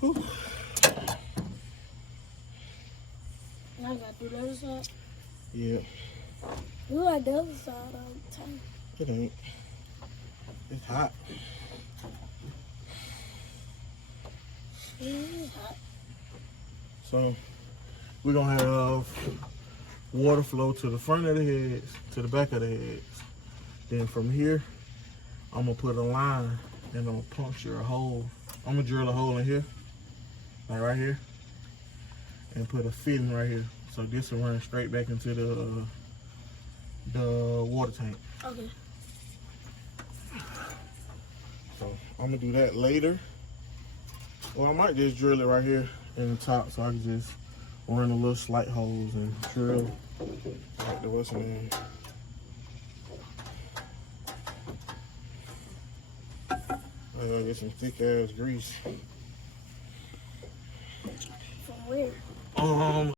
Whew. Now I gotta do the other side. Yeah, You like the other side all the time. it ain't. It's hot. It's hot. So we're gonna have water flow to the front of the heads, to the back of the heads. Then from here, I'm gonna put a line and I'm gonna puncture a hole. I'm gonna drill a hole in here, like right here, and put a fitting right here. So this will run straight back into the water tank. Okay. So I'm gonna do that later. Or I might just drill it right here in the top so I can just run a little slight holes and drill like the what's the name. I gotta get some thick ass grease. From where?